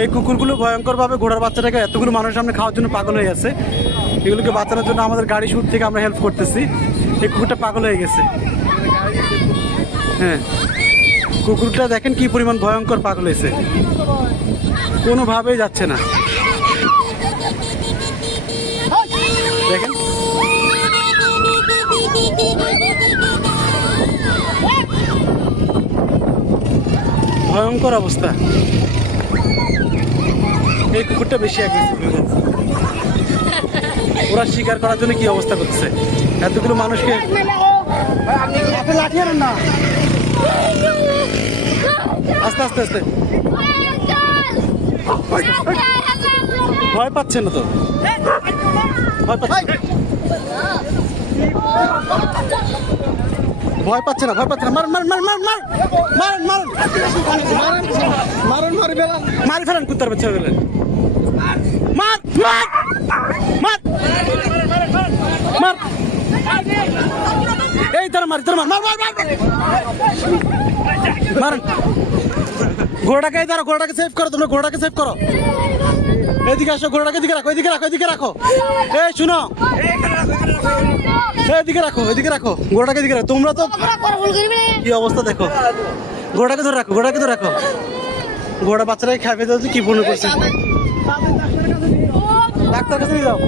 এই কুকুরগুলো ভয়ঙ্করভাবে ঘোড়ার বাচ্চাটাকে এতগুলো মানুষের সামনে খাওয়ার জন্য পাগল হয়ে গেছে। এগুলোকে বাঁচানোর জন্য আমাদের গাড়ি শুট থেকে আমরা হেল্প করতেছি। এই কুকুরটা পাগল হয়ে গেছে। হ্যাঁ, কুকুরটা দেখেন কি পরিমাণ ভয়ঙ্কর পাগল হয়েছে, কোনোভাবেই যাচ্ছে না। দেখেন ভয়ঙ্কর অবস্থা। এই কুকুরটা বেশি অ্যাগ্রেসিভ হয়ে গেছে। ওরা শিকার করার জন্য কি অবস্থা করতেছে এতগুলো মানুষকে। লাঠি আনেন না, আস্তে আস্তে আস্তে। ভয় পাচ্ছে না তো, ভয় পাচ্ছে ভয় পাচ্ছে না, ভয় পাচ্ছে না। মারেন মারেন মারেন মারেন মারেন মারেন মারেন মারেন মারি ফেলেন কুত্তার বাচ্চা ফেলেন। মার মার মার মার, এই তারা মারি, তারা মার মার মার মারেন। ঘোড়াটাকে তারা, ঘোড়াটাকে সেভ করো, তোমরা ঘোড়াটাকে সেভ করো। এদিকে আসো, ঘোড়াটাকে এদিকে রাখো, এদিকে রাখো, এদিকে রাখো। এই শুনো, এদিকে রাখো, এদিকে রাখো, ঘোড়াটাকে এদিকে রাখো। তোমরা তো কি অবস্থা দেখো। ঘোড়াটাকে ধরে রাখো, ঘোড়াটাকে ধরে রাখো। ঘোড়া বাচ্চাটাকে খাইয়ে ফেলতে কি মনে করছে। ডাক্তার কাছে নিয়ে যাও।